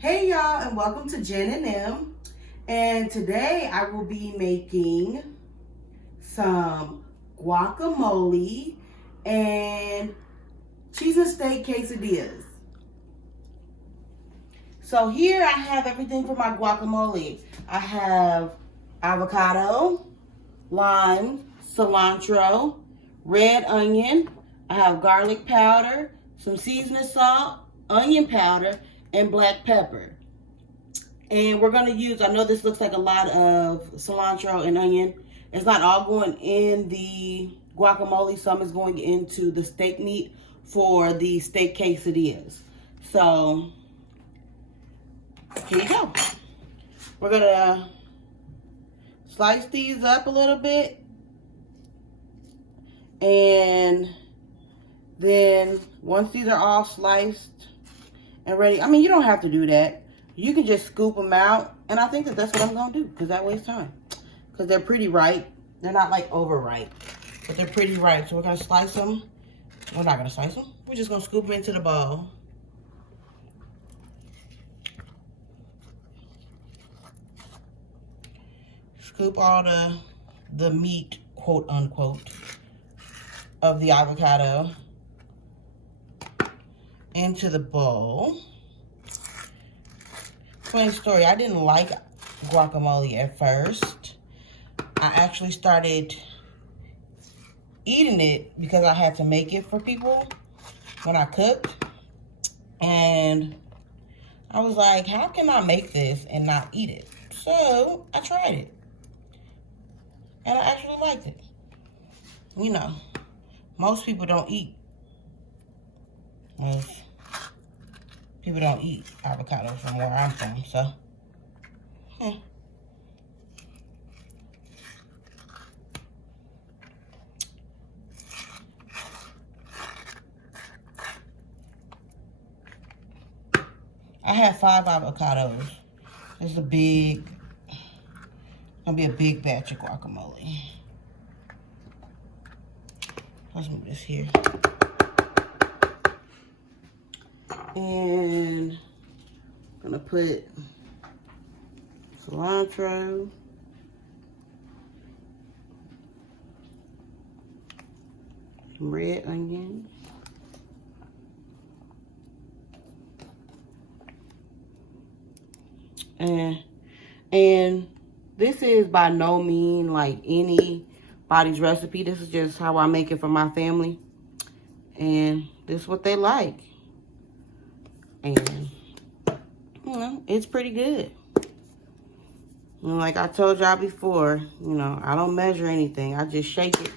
Hey y'all, and welcome to Jen-N-Nem. And today I will be making some guacamole and cheese and steak quesadillas. So here I have everything for my guacamole. I have avocado, lime, cilantro, red onion. I have garlic powder, some seasoning salt, onion powder, and black pepper. And we're gonna use, I know this looks like a lot of cilantro and onion. It's not all going in the guacamole. Some is going into the steak meat for the steak quesadillas. So, here you go. We're gonna slice these up a little bit. And then once these are all sliced and ready, I mean, you don't have to do that. You can just scoop them out. And I think that that's what I'm going to do because that wastes time. Because they're pretty ripe. They're not like overripe, but they're pretty ripe. So we're going to slice them. We're not going to slice them. We're just going to scoop them into the bowl. Scoop all the meat, quote unquote, of the avocado into the bowl. Funny story, I didn't like guacamole at first. I actually started eating it because I had to make it for people when I cooked. And I was like, how can I make this and not eat it? So I tried it. And I actually liked it. You know, most people don't eat. Most people don't eat avocado from where I'm from, so. I have 5 avocados. This is gonna be a big batch of guacamole. Let's move this here. And I'm gonna put cilantro, some red onions, and this is by no means like anybody's recipe. This is just how I make it for my family, and this is what they like. And you know, it's pretty good. And like I told y'all before, you know, I don't measure anything. I just shake it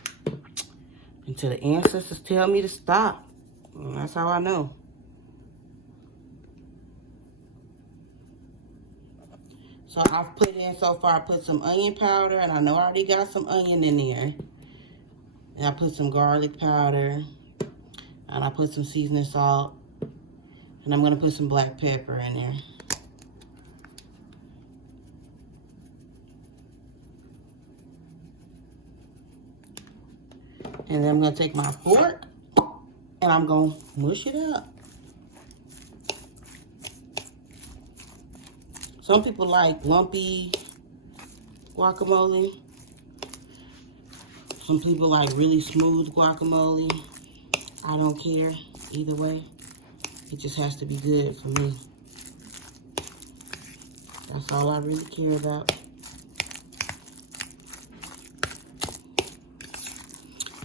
until the ancestors tell me to stop. And that's how I know. So I've put in, so far I put some onion powder, and I know I already got some onion in there. And I put some garlic powder, and I put some seasoning salt, and I'm gonna put some black pepper in there. And then I'm gonna take my fork, and I'm gonna mush it up. Some people like lumpy guacamole. Some people like really smooth guacamole. I don't care either way. It just has to be good for me. That's all I really care about.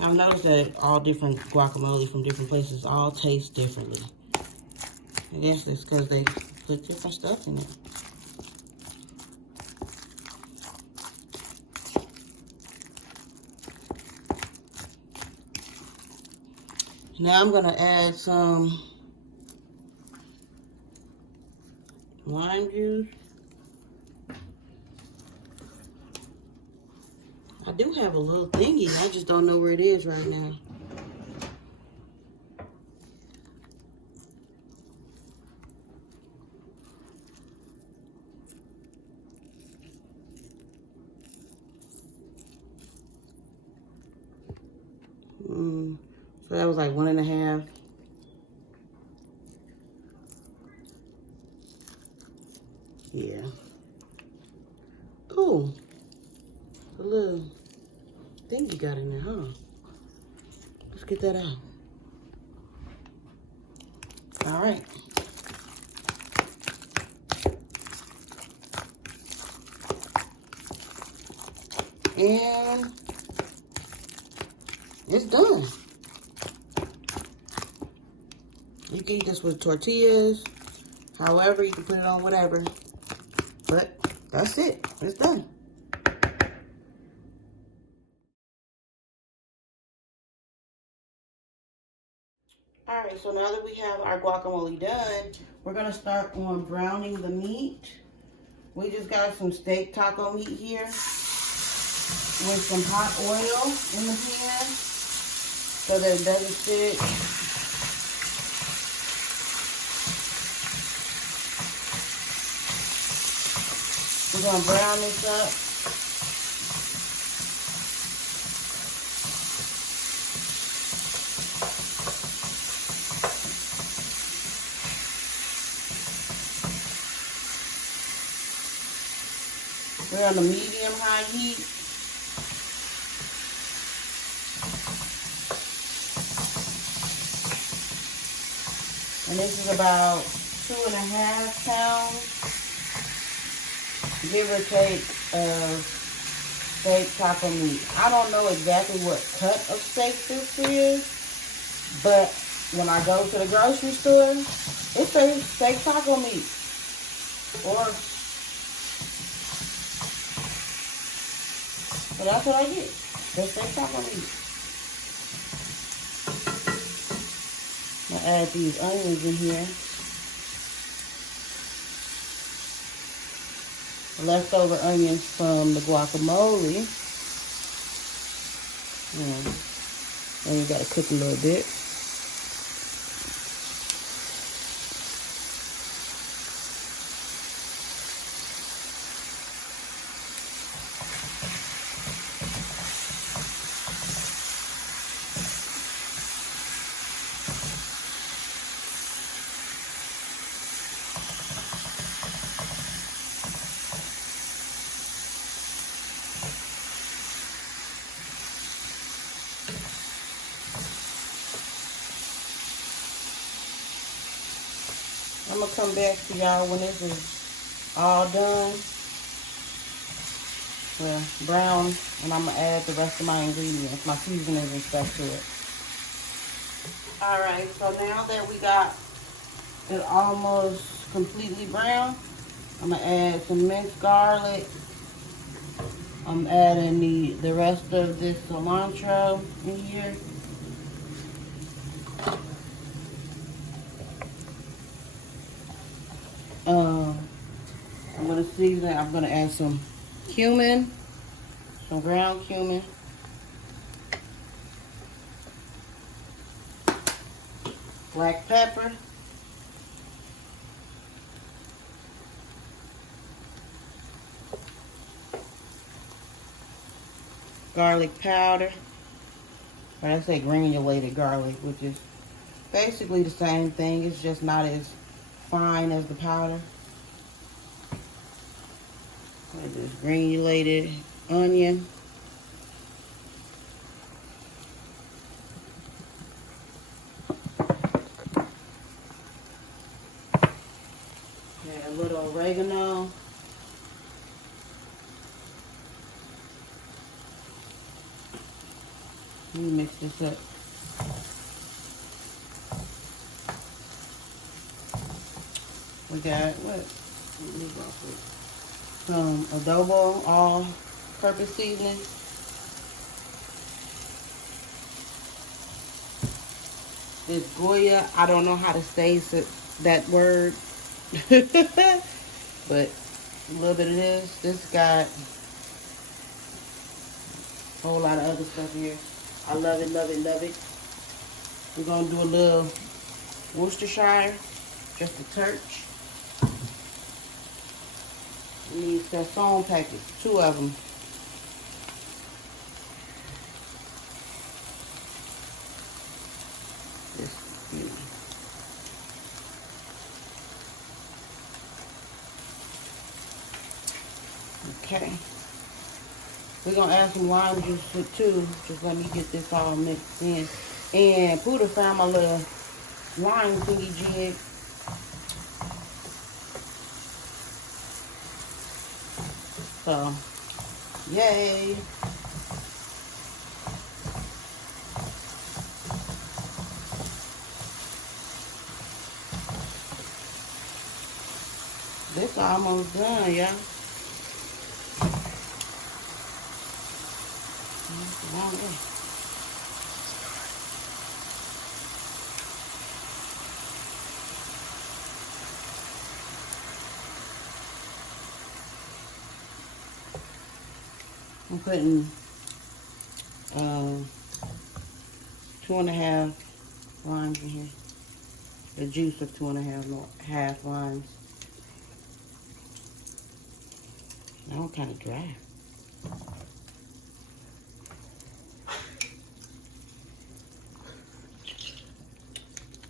I've noticed that all different guacamole from different places all taste differently. I guess it's because they put different stuff in it. Now I'm gonna add some lime juice. I do have a little thingy, I just don't know where it is right now. So that was like 1.5. here. Ooh, a little thing you got in there, huh? Let's get that out. All right. And it's done. You can eat this with tortillas. However, you can put it on whatever. But that's it. It's done. Alright, so now that we have our guacamole done, we're going to start on browning the meat. We just got some steak taco meat here with some hot oil in the pan so that it doesn't stick. We're going to brown this up. We're on a medium-high heat. And this is about 2.5 pounds, give or take, of steak taco meat. I don't know exactly what cut of steak this is, but when I go to the grocery store, it says steak taco meat. So that's what I get. Just steak taco meat. I'm gonna add these onions in here. Leftover onions from the guacamole. And you gotta cook a little bit. I'm gonna come back to y'all when this is all done. Well, brown, and I'm gonna add the rest of my ingredients, my seasonings and stuff to it. Alright, so now that we got it almost completely brown, I'm gonna add some minced garlic. I'm adding the rest of this cilantro in here. I'm gonna season. I'm gonna add some cumin, some ground cumin, black pepper, garlic powder, or I say granulated garlic, which is basically the same thing. It's just not as fine as the powder. This granulated onion. And a little oregano. Let me mix this up. We got what? Some adobo, all-purpose seasoning. This Goya, I don't know how to say that word, but a little bit of this. This got a whole lot of other stuff here. I love it, love it, love it. We're gonna do a little Worcestershire, just a touch. We need sazon packets, 2 of them. Okay. We're going to add some lime juice too. Just let me get this all mixed in. And Puda found my little lime thingy jig. So, yay. This almost done, y'all. I'm putting 2.5 limes in here. The juice of 2.5 limes. Now I'm kind of dry.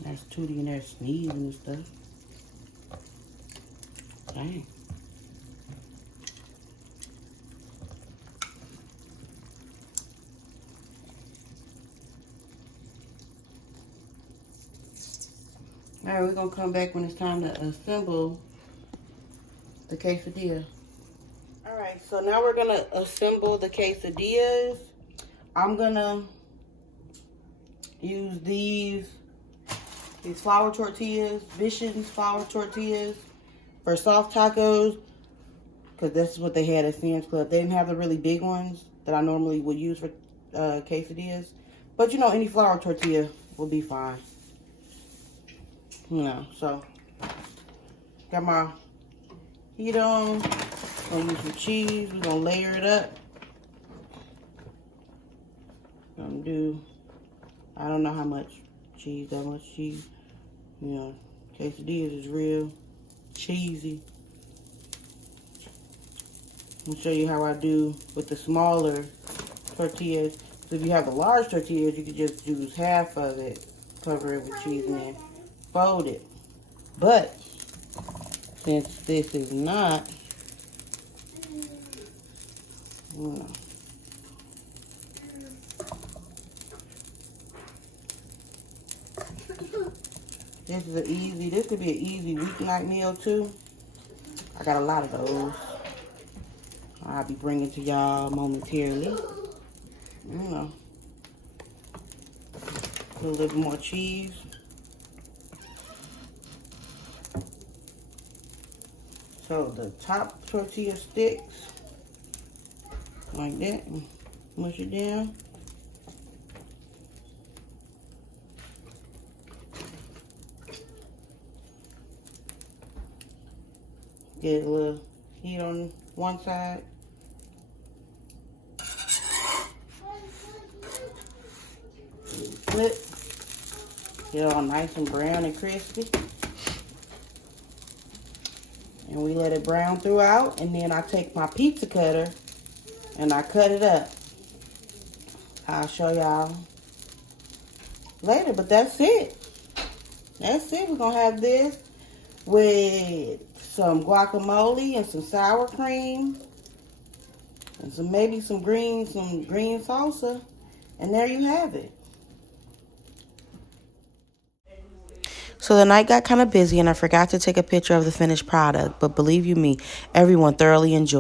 That's Tootie in there sneezing and stuff. Dang. Alright, we're going to come back when it's time to assemble the quesadilla. Alright, so now we're going to assemble the quesadillas. I'm going to use these flour tortillas, Vision's flour tortillas for soft tacos, because that's what they had at Sam's Club. They didn't have the really big ones that I normally would use for quesadillas. But you know, any flour tortilla will be fine. You know, so got my heat on. Gonna use some cheese. We're gonna layer it up. Gonna do, I don't know how much cheese, that much cheese. You know, quesadillas is real cheesy. I'll show you how I do with the smaller tortillas. So if you have the large tortillas, you can just use half of it, cover it with cheese, and then fold it. But since this is not, you know, this could be an easy weeknight meal too. I got a lot of those. I'll be bringing to y'all momentarily. You know, put a little more cheese. So the top tortilla sticks like that, and mush it down. Get a little heat on one side. Flip. Get it all nice and brown and crispy. And we let it brown throughout. And then I take my pizza cutter and I cut it up. I'll show y'all later, but that's it. That's it. We're going to have this with some guacamole and some sour cream and maybe some green salsa, and there you have it. So the night got kind of busy and I forgot to take a picture of the finished product, but believe you me, everyone thoroughly enjoyed it.